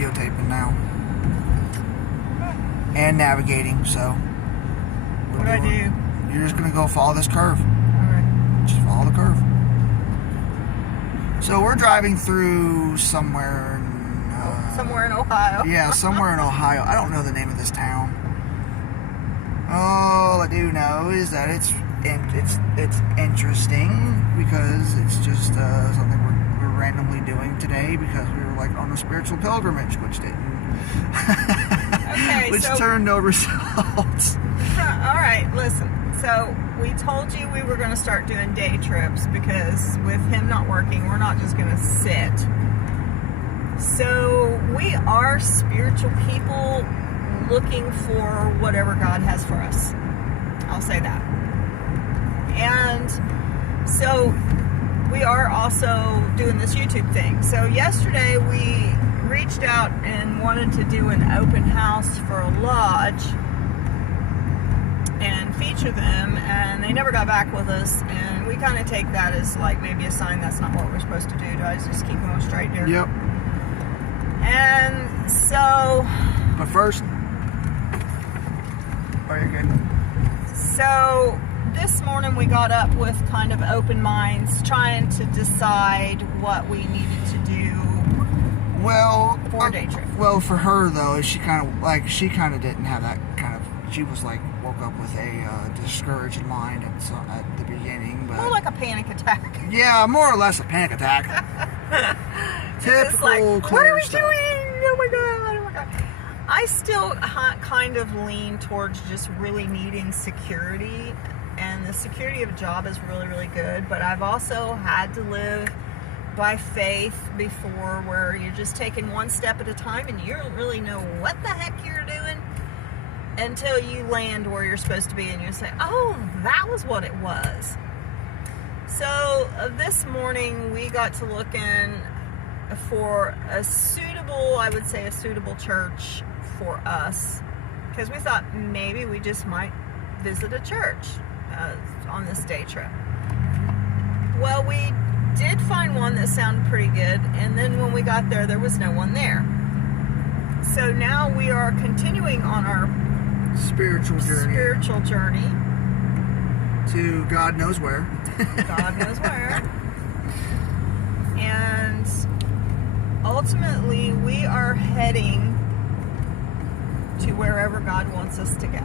videotaping now. And navigating, so. What do I do? You're just going to go follow this curve. Alright. Just follow the curve. So we're driving through somewhere in... somewhere in Ohio. Yeah, somewhere in Ohio. I don't know the name of this town. All I do know is that it's interesting because it's just something we're randomly doing today because we were like on a spiritual pilgrimage, which didn't, Okay, which so, turned no results. all right, listen. So we told you we were going to start doing day trips because with him not working, we're not just going to sit. So we are spiritual people looking for whatever God has for us. I'll say that. And so we are also doing this YouTube thing. So yesterday we reached out and wanted to do an open house for a lodge and feature them, and they never got back with us, and we kind of take that as like maybe a sign that's not what we're supposed to do. Do I just keep going straight here? Yep. And so... But first... Oh, you're good. So this morning we got up with kind of open minds, trying to decide what we needed to do. Well, for a day trip. Well, for her though, she kind of didn't have that kind of. She was like woke up with a discouraged mind at the beginning, but More like a panic attack. yeah, more or less a panic attack. It's Typical like, what are we stuff. doing? Oh my god! Oh my god! I still kind of lean towards just really needing security, and the security of a job is really, really good. But I've also had to live by faith before, where you're just taking one step at a time, and you don't really know what the heck you're doing until you land where you're supposed to be, and you say, "Oh, that was what it was." So this morning we got to looking for a suitable church for us, because we thought maybe we just might visit a church on this day trip. Well, we did find one that sounded pretty good, and then when we got there was no one there. So now we are continuing on our spiritual journey to God knows where. God knows where. And ultimately we are heading to wherever God wants us to go.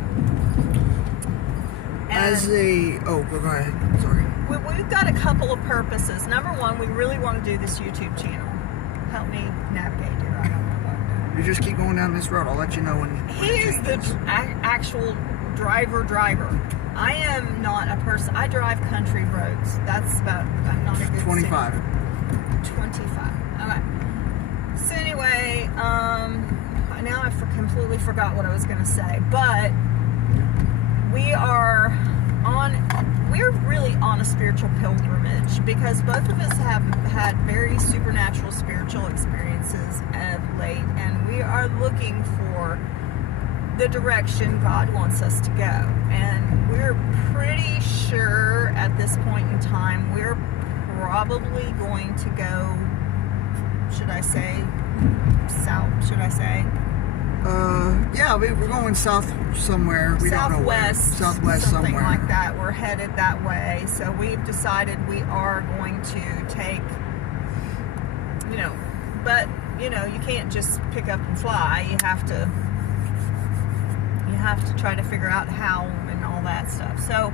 And go ahead. Sorry. We've got a couple of purposes. Number one, we really want to do this YouTube channel. Help me navigate here. I don't know what to do. You just keep going down this road. I'll let you know when He is the actual driver. I am not a person. I drive country roads. That's about, I'm not a good 25. 25. Okay. So anyway, now I completely forgot what I was going to say, but we're really on a spiritual pilgrimage, because both of us have had very supernatural spiritual experiences of late, and we are looking for the direction God wants us to go. And we're pretty sure at this point in time we're probably going to go, should I say south, should I say? Yeah, we're going south somewhere. We don't know where. Southwest something somewhere. like that. We're headed that way. So we've decided we are going to take, but, you can't just pick up and fly. You have to try to figure out how and all that stuff. So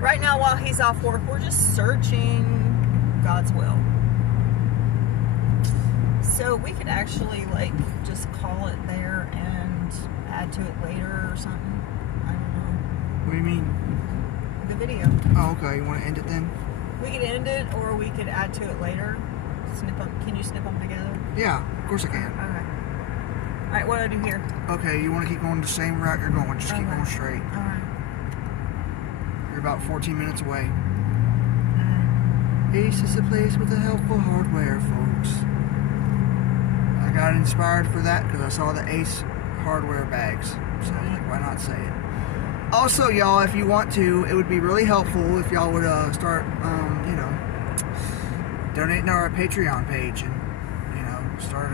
right now, while he's off work, we're just searching God's will. So we could actually just call it there and add to it later or something. I don't know. What do you mean? The video. Oh, okay. You want to end it then? We could end it, or we could add to it later. Can you snip them together? Yeah, of course I can. Okay. All right, what do I do here? Okay, you want to keep going the same route you're going. Just keep going straight. All right. You're about 14 minutes away. Ace is a place with a helpful hardware, folks. I got inspired for that because I saw the Ace hardware bags. So I was like, why not say it? Also, y'all, if you want to, it would be really helpful if y'all would start, donating to our Patreon page and, start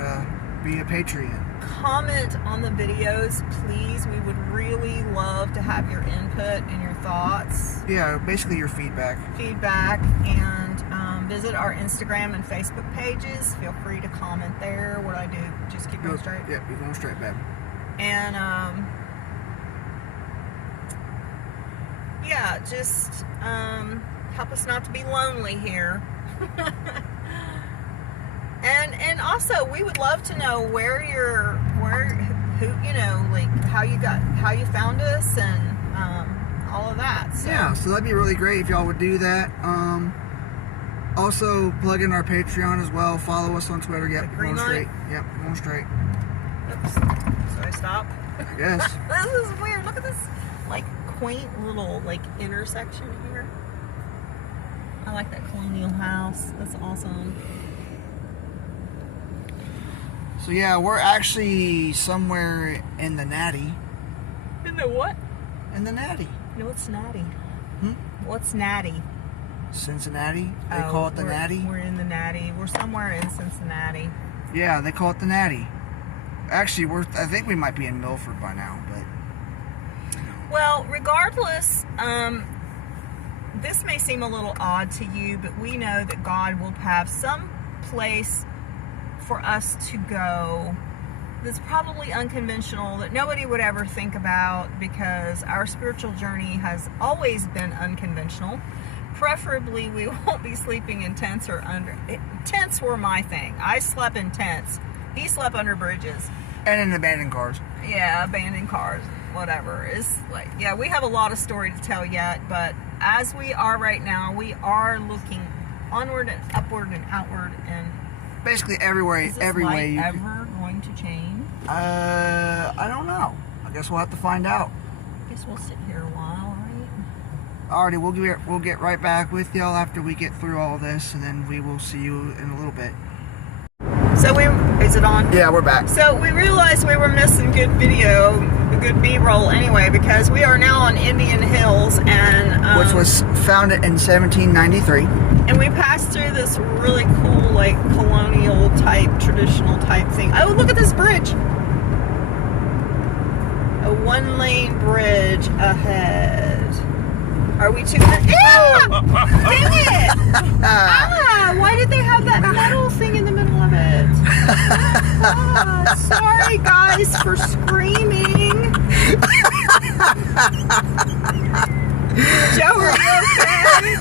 Be a Patreon. Comment on the videos, please. We would really love to have your input and your thoughts. Yeah, basically your feedback. And visit our Instagram and Facebook pages. Feel free to comment there. What I do, just keep going straight. Yep, you're going straight, babe. And yeah, just help us not to be lonely here. and also, we would love to know how you found us and all of that. So. Yeah, so that'd be really great if y'all would do that. Also, plug in our Patreon as well. Follow us on Twitter. Yep, going straight. Yep, going straight. Oops. So I stop. I guess. This is weird. Look at this, like, quaint little, like, intersection here. I like that colonial house. That's awesome. So yeah, we're actually somewhere in the Natty. In the what? In the Natty. No, what's Natty? Hmm? What's Natty? Cincinnati. They call it the Natty. We're in the Natty. We're somewhere in Cincinnati. Yeah, they call it the Natty. Actually, I think we might be in Milford by now, but. Well, regardless, this may seem a little odd to you, but we know that God will have some place for us to go that's probably unconventional, that nobody would ever think about, because our spiritual journey has always been unconventional. Preferably, we won't be sleeping in tents or under. Tents were my thing. I slept in tents. He slept under bridges. And in abandoned cars. Yeah, abandoned cars, whatever. It's like, yeah, we have a lot of story to tell yet, but as we are right now, we are looking onward and upward and outward, and basically everywhere. is this every way light you ever going to change? I don't know. I guess we'll have to find out. I guess we'll sit here a while, right? Alrighty, we'll get right back with y'all after we get through all this, and then we will see you in a little bit. So is it on? Yeah, we're back. So we realized we were missing good video, good B-roll anyway, because we are now on Indian Hills, and which was founded in 1793. And we passed through this really cool, like, colonial type, traditional type thing. Oh, look at this bridge. A one-lane bridge ahead. Are we too... Yeah! Dang it! Why did they have that metal thing in the middle of it? Sorry, guys, for screaming. Joe, are you okay?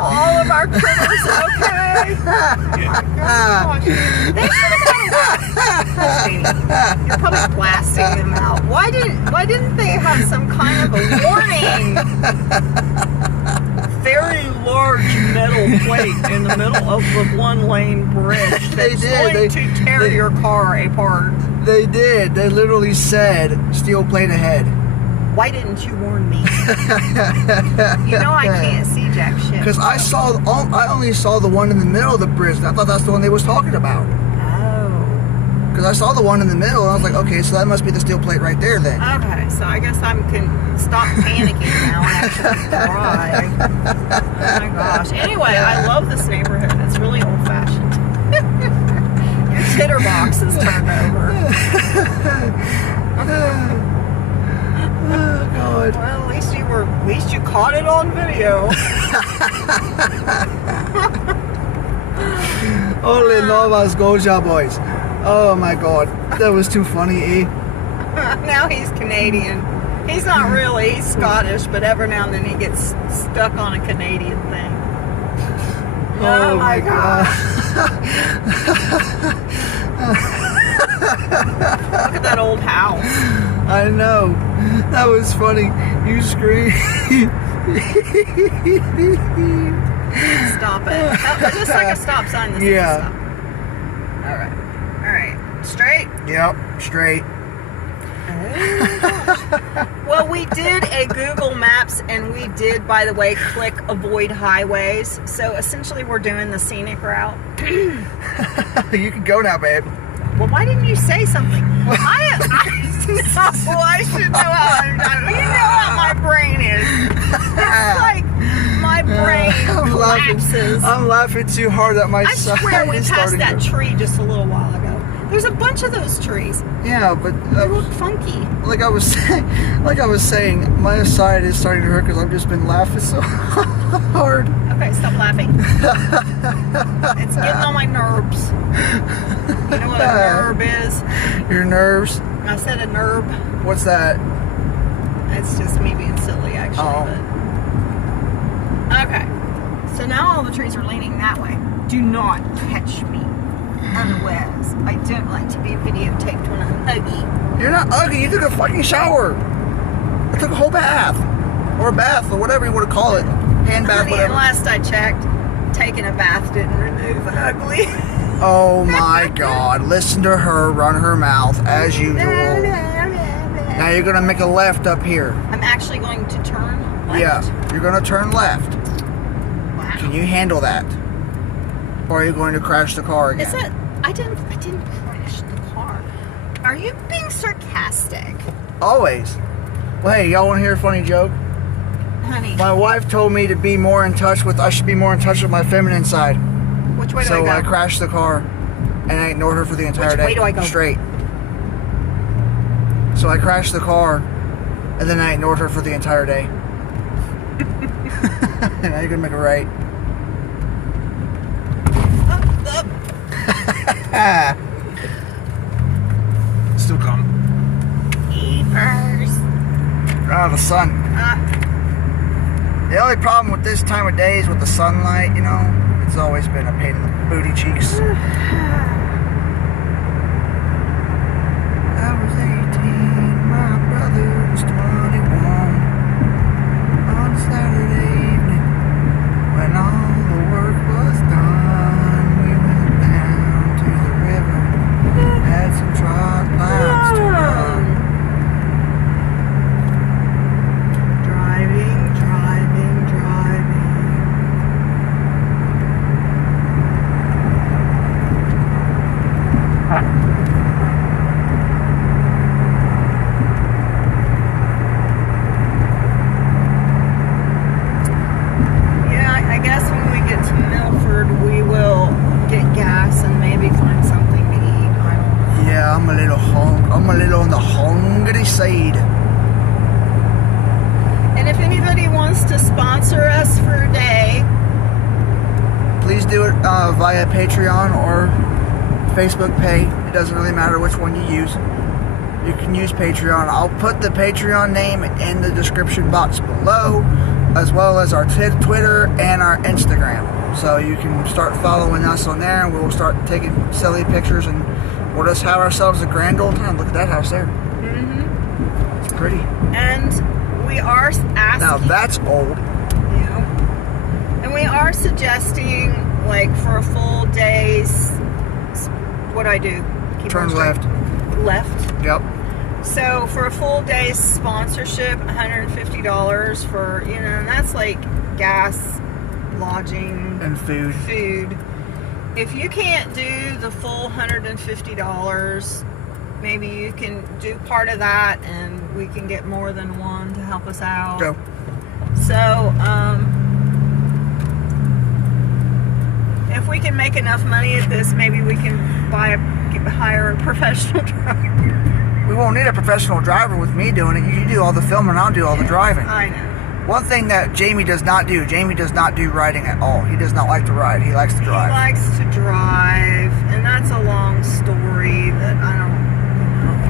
All of our critters okay? Oh my gosh. They should have You're probably blasting them out. Why didn't they have some kind of a warning? Very large metal plate in the middle of the one-lane bridge that's going to tear your car apart. They did. They literally said, steel plate ahead. Why didn't you warn me? You know I can't see jack shit. Because I only saw the one in the middle of the bridge, and I thought that's the one they was talking about. Oh. Because I saw the one in the middle, and I was like, okay, so that must be the steel plate right there then. Okay, so I guess I can stop panicking now and actually cry. Oh my gosh. Anyway, I love this neighborhood. It's really old-fashioned. Your titter box is turned over. Oh God. Well, at least you caught it on video. Only Nova Scotia boys. Oh my God, that was too funny, eh? Now he's Canadian. He's not really, he's Scottish, but every now and then he gets stuck on a Canadian thing. Oh my God. Look at that old house. I know. That was funny. You screamed. Stop it. Oh, just like a stop sign. This Yeah. is a stop. Alright. Alright. Straight? Yep, straight. Oh, gosh. Well, we did a Google Maps, and we did, by the way, click avoid highways. So essentially we're doing the scenic route. You can go now, babe. Well, why didn't you say something? I should know how I'm done. You know how my brain is. It's like my brain collapses. I'm laughing too hard at my I side. swear we passed that tree just a little while ago. There's a bunch of those trees. Yeah, but They look funky. like I was saying, my side is starting to hurt because I've just been laughing so hard. Okay, stop laughing. It's getting on my nerves. You know what a nerve is? Your nerves? I said a nerve. What's that? It's just me being silly, actually. Oh. But... Okay. So now all the trees are leaning that way. Do not catch me unawares. I don't like to be videotaped when I'm ugly. You're not ugly. You took a fucking shower. I took a whole bath. Or a bath, or whatever you want to call it. Hand bath, Honey, whatever. last I checked, taking a bath didn't remove ugly. Oh my God. Listen to her run her mouth as usual. Now you're going to make a left up here. I'm actually going to turn left. Yeah, you're going to turn left. Wow. Can you handle that? Or are you going to crash the car again? Is it? I didn't crash the car. Are you being sarcastic? Always. Well, hey, y'all want to hear a funny joke? Honey, My wife told me to be more in touch with, I should be more in touch with my feminine side. which way do So I I go? crashed the car and I ignored her for the entire Which day. way do I go? Straight. So I crashed the car and then I ignored her for the entire day. And now you're going to make it right. Up. Still coming. Keepers. Ah, the sun. The only problem with this time of day is with the sunlight, you know. It's always been a pain in the booty cheeks. I was 18, my brother was 21. On Saturday evening, when all the work was done, we went down to the river, had some trot lines to run. Driving. Yeah, I guess when we get to Milford, we will get gas and maybe find something to eat. I don't know. Yeah, I'm a little on the hungry side. And if anybody wants to sponsor us for a day, Please do it via Patreon or Facebook Pay. It doesn't really matter which one you use. You can use Patreon. I'll put the Patreon name in the description box below, as well as our Twitter and our Instagram. So you can start following us on there, and we'll start taking silly pictures, and we'll just have ourselves a grand old time. Look at that house there. It's pretty. and we are asking. Now that's old. And we are suggesting, like, for a full day's, what do I do? Keep Turn going straight? left. Left. Yep. So for a full day's sponsorship, $150 for, and that's like gas, lodging, And food. food. If you can't do the full $150, maybe you can do part of that and we can get more than one to help us out. Go. So, if we can make enough money at this, maybe we can hire a professional driver. We won't need a professional driver with me doing it. You do all the filming, I'll do all the driving. I know. One thing that Jamie does not do riding at all. He does not like to ride. He likes to drive. He likes to drive, and that's a long story that I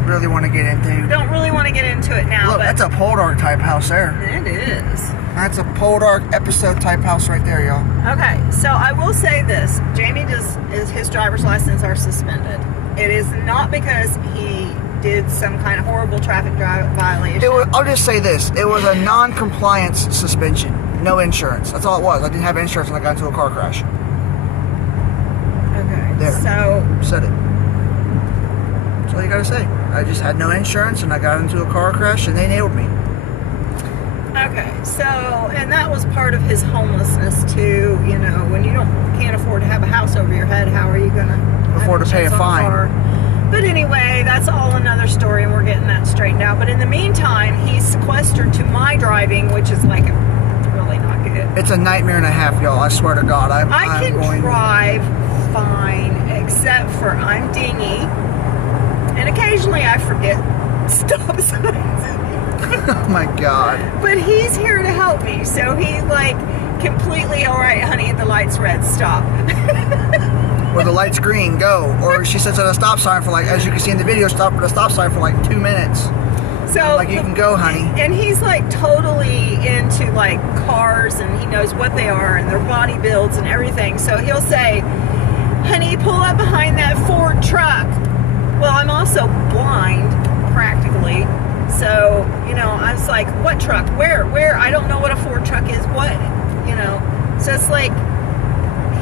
Really want to get into. don't really want to get into it now. Look, but that's a Poldark type house there. it is. That's a Poldark episode type house right there, y'all. Okay, so I will say this: Jamie his driver's license are suspended. It is not because he did some kind of horrible traffic violation. I'll just say this: it was a non-compliance suspension, no insurance. That's all it was. I didn't have insurance when I got into a car crash. Okay. There. So Said it. That's all you gotta say. I just had no insurance and I got into a car crash and they nailed me. okay, so and that was part of his homelessness too. When you can't afford to have a house over your head, how are you gonna Afford to pay a fine? But anyway, that's all another story, and we're getting that straightened out. But in the meantime, he's sequestered to my driving, which is like really not good. It's a nightmare and a half, y'all. I swear to God. I can drive fine, except for I'm dingy. occasionally I forget stop signs. Oh my God. But he's here to help me, so he's like completely all right, honey. The light's red. Stop. Or the light's green, go. Or she sits at a stop sign for like, as you can see in the video, stop at a stop sign for like 2 minutes. So Like, you can go, honey. And he's like totally into like cars, and he knows what they are and their body builds and everything. So he'll say, honey, pull up behind that Ford truck. Well, I'm also blind, practically. So, you know, I was like, what truck? Where? I don't know what a Ford truck is. What? You know? So it's like,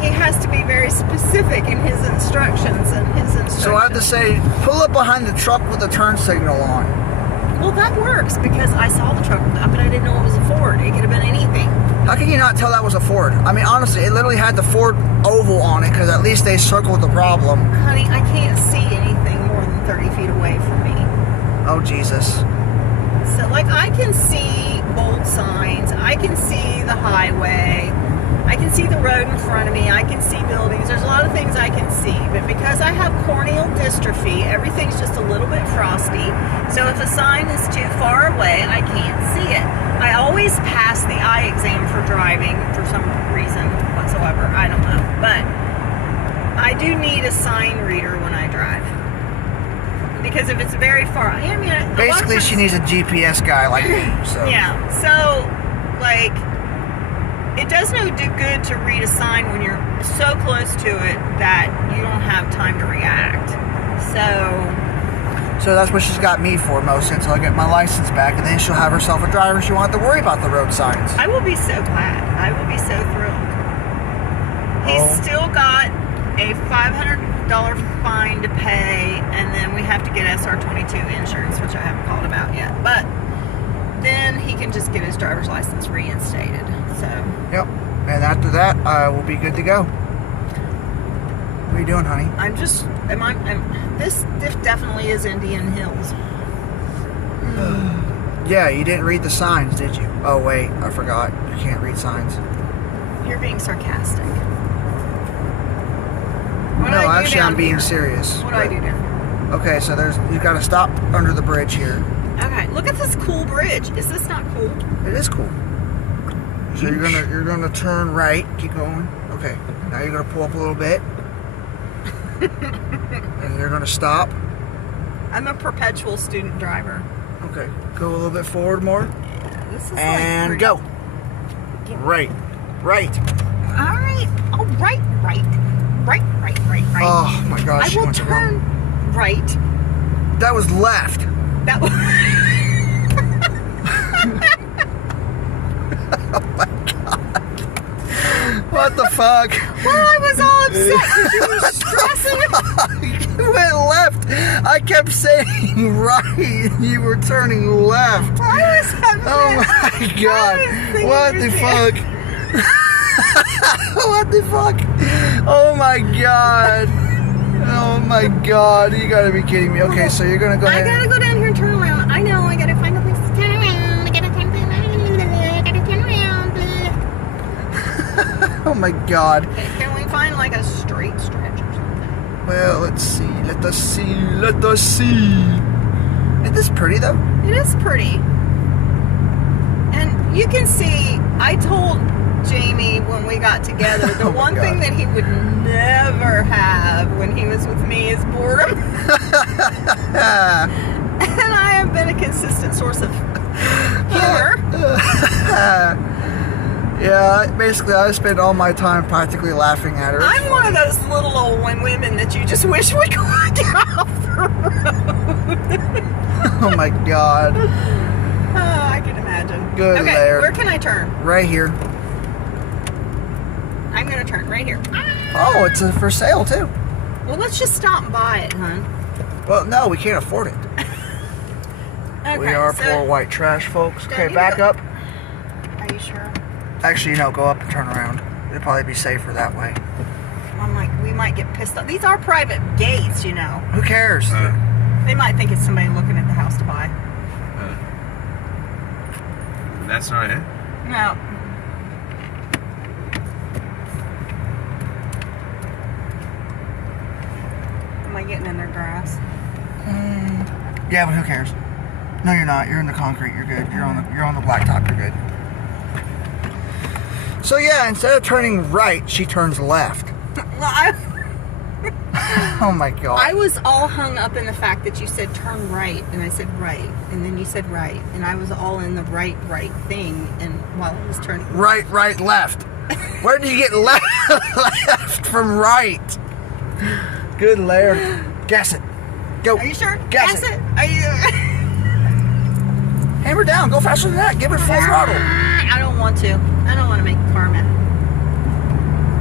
he has to be very specific in his instructions and his instructions. So I have to say, pull up behind the truck with the turn signal on. Well, that works because I saw the truck, but I didn't know it was a Ford. It could have been anything. How can you not tell that was a Ford? I mean, honestly, it literally had the Ford oval on it because at least they circled the problem. Honey, I can't see anything more than 30 feet away from me. Oh, Jesus. So, like, I can see bold signs. I can see the highway. I can see the road in front of me. I can see buildings. There's a lot of things I can see. But because I have corneal dystrophy, everything's just a little bit frosty. So if a sign is too far away, I can't see it. I always pass the eye exam for driving for some reason whatsoever. I don't know. But I do need a sign reader when I drive. Because if it's very far, I mean, a lot of Basically, times- she needs a GPS guy like you. So. Yeah. So, like, it does no do good to read a sign when you're so close to it that you don't have time to react. So that's what she's got me for most until I get my license back, and then she'll have herself a driver. She won't have to worry about the road signs. I will be so glad. I will be so thrilled. He's still got a $500 fine to pay, and then we have to get SR22 insurance, which I haven't called about yet. But then he can just get his driver's license reinstated. So. Yep. And after that, we'll be good to go. What are you doing, honey? This definitely is Indian Hills. Yeah, you didn't read the signs, did you? Oh, wait, I forgot. You can't read signs. You're being sarcastic. No, actually, I'm being serious. What do I do now? Okay, so you got to stop under the bridge here. Okay, look at this cool bridge. Is this not cool? It is cool. So you're gonna turn right. Keep going. Okay. Now you're gonna pull up a little bit, and you're gonna stop. I'm a perpetual student driver. Okay. Go a little bit forward more, This is and like go. Right. Right. All right. Oh, right. Oh my gosh. I she will went the wrong- turn right. That was left. That was. Oh my god. What the fuck? Well, I was all upset because you were stressing. You went left. I kept saying right. You were turning left. I was upset. Oh my god. What the fuck? What the fuck? Oh my god. Oh my god. You gotta be kidding me. Okay, so you're gonna go ahead. I gotta go down here and turn around. I know. I gotta find a place to turn around. I gotta turn around. Oh my god. Okay, can we find like a straight stretch or something? Well, let's see. Let us see. Let us see. Isn't this pretty though? It is pretty. And you can see, I told Jamie when we got together, the Oh my one God. thing that he would never have when he was with me is boredom. And I have been a consistent source of humor. Yeah, basically I spend all my time practically laughing at her. I'm one of those little old women that you just wish we could get off the road. Oh my god. Oh, I can imagine. Good okay, there. where can I turn? Right here. I'm gonna turn right here. Oh, it's for sale too. Well, let's just stop and buy it, hon. Well, no, we can't afford it. Okay, We are so- poor white trash, folks. Don't Okay, you back go- up. Are you sure? Actually, no, go up and turn around. It'd probably be safer that way. I'm like, we might get pissed off. These are private gates, you know. Who cares? They might think it's somebody looking at the house to buy. That's not it. No. Am I getting in their grass? Yeah, but who cares? No, you're not. You're in the concrete. You're good. You're on the blacktop. You're good. So yeah, instead of turning right, she turns left. Oh my god. I was all hung up in the fact that you said turn right, and I said right, and then you said right, and I was all in the right thing, and while I was turning Right, left. Where do you get left from right? Good Lord. Gas it. Go. Are you sure? Gas it. it. Are you? Hammer down. Go faster than that. Give it full throttle. I don't want to. I don't want to make the car mad.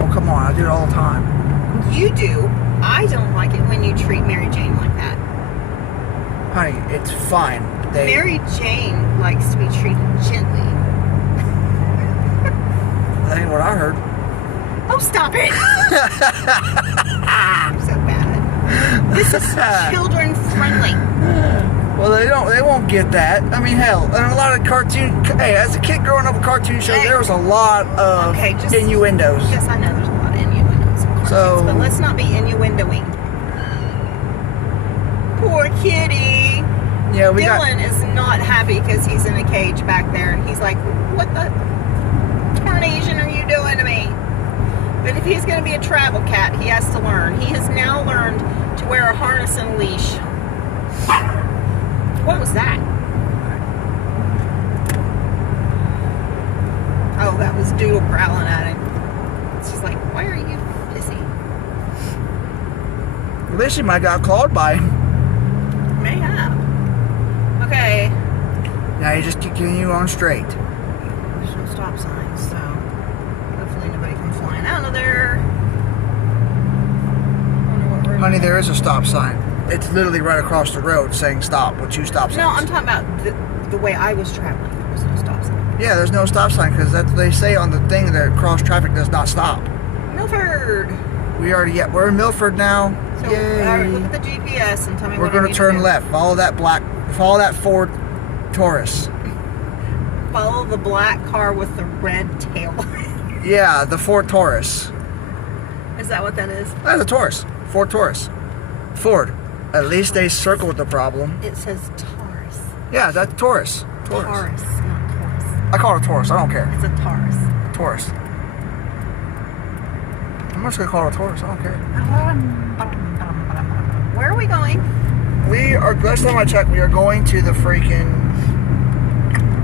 Oh, come on. I do it all the time. You do. I don't like it when you treat Mary Jane like that. Honey, it's fine. Mary Jane likes to be treated gently. That ain't what I heard. Oh, stop it! I'm so bad. This is children friendly. Well, they won't get that. I mean, hell, and a lot of cartoon. Hey, as a kid growing up with cartoon shows, there was a lot of innuendos. Yes, I know there's a lot of innuendos in cartoons, but let's not be innuendoing. Poor kitty. Yeah, Dylan is not happy because he's in a cage back there, and he's like, "What the tarnation are you doing to me?" But if he's going to be a travel cat, he has to learn. He has now learned to wear a harness and a leash. What was that? Oh, that was Doodle growling at him. She's like, "Why are you pissy?" At least he might got clawed by him. May have. Okay. Now you just continue on straight. There's no stop signs, so hopefully nobody comes flying out of there. Honey, there is a stop sign. It's literally right across the road saying stop with 2 stop signs. No, I'm talking about the way I was traveling. There was no stop sign. Yeah, there's no stop sign because they say on the thing that cross traffic does not stop. Milford. We're in Milford now. So Yay. look at the GPS and tell me We're what going I to need turn do. left. Follow that Ford Taurus. Follow the black car with the red tail. Yeah, the Ford Taurus. Is that what that is? That's a Taurus. Ford Taurus. Ford. At least they circled the problem. It says Taurus. Yeah, that's Taurus. Taurus, not Taurus. I call it a Taurus. I don't care. It's a Taurus. Taurus. I'm just going to call it a Taurus. I don't care. Where are we going? Last time I checked, we are going to the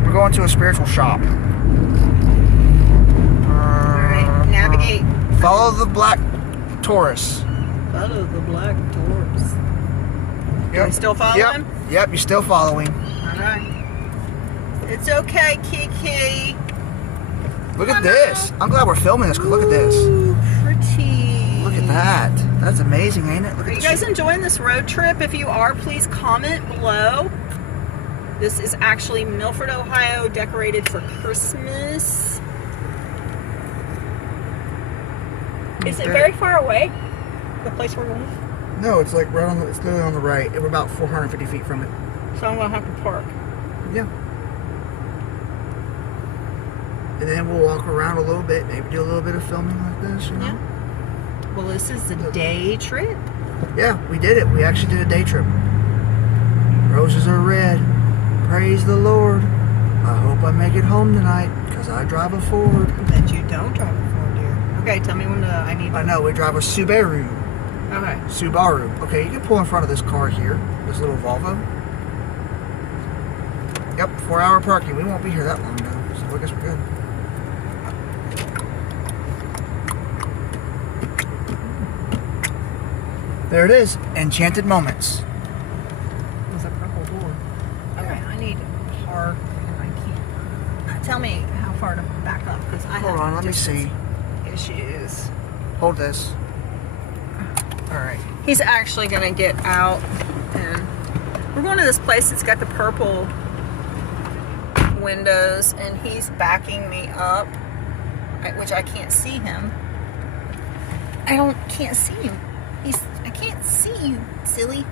we're going to a spiritual shop. Alright, navigate. Follow the black Taurus. Follow the black Taurus. Yep. We still following? Yep, you're still following. Alright. It's okay, Kiki. Look at this. I'm glad we're filming this, because look at this. Ooh, pretty. Look at that. That's amazing, ain't it? Look Are at you guys enjoying this road trip? If you are, please comment below. This is actually Milford, Ohio, decorated for Christmas. Is it very far away? The place we're going? No, it's like right on it's literally on the right. We're about 450 feet from it. So I'm gonna have to park. Yeah. And then we'll walk around a little bit, maybe do a little bit of filming like this, you know? Yeah. Well, this is a day trip. Yeah, we did it. We actually did a day trip. Roses are red. Praise the Lord. I hope I make it home tonight, because I drive a Ford. That you don't drive a Ford, dear. Okay, tell me when I need to... I know, we drive a Subaru. Okay. Subaru. Okay, you can pull in front of this car here, this little Volvo. Yep, 4-hour parking. We won't be here that long, though, so I guess we're good. There it is, Enchanted Moments. There's a purple door. Okay, I need to park, and I can't... Tell me how far to back up, because I Hold have on, let me see. issues. Hold this. Alright. He's actually gonna get out, and we're going to this place that's got the purple windows, and he's backing me up, which I can't see him. Can't see him. I can't see you, silly.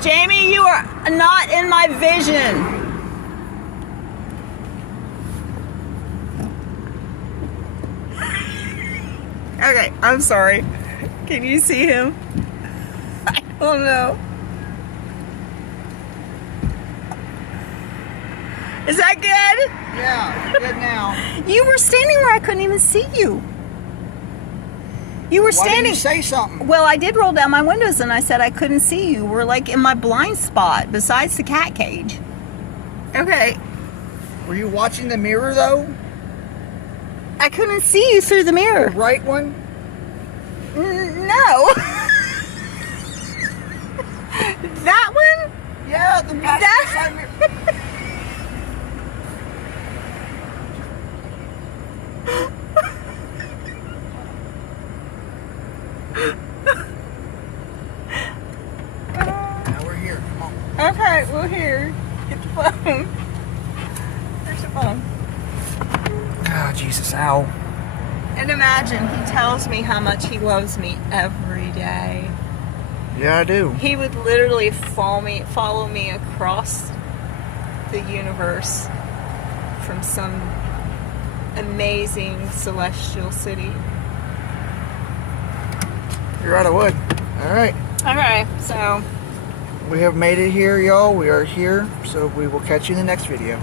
Jamie, you are not in my vision. Okay, I'm sorry. Can you see him? I don't know. Is that good? Yeah, good now. You were standing where I couldn't even see you. You were Why didn't standing. you say something? Well, I did roll down my windows and I said I couldn't see you. We're like in my blind spot besides the cat cage. Okay. Were you watching the mirror though? I couldn't see you through the The mirror. right one? No. That one? Yeah, the passenger side mirror. Now we're here. Come on. Okay, well here. Get the phone. There's the phone. Ah, Jesus, ow. And imagine he tells me how much he loves me every day. Yeah, I do. He would literally follow me across the universe from some amazing celestial city. You're out of wood. All right. Okay, so We have made it here, y'all. We are here, so we will catch you in the next video.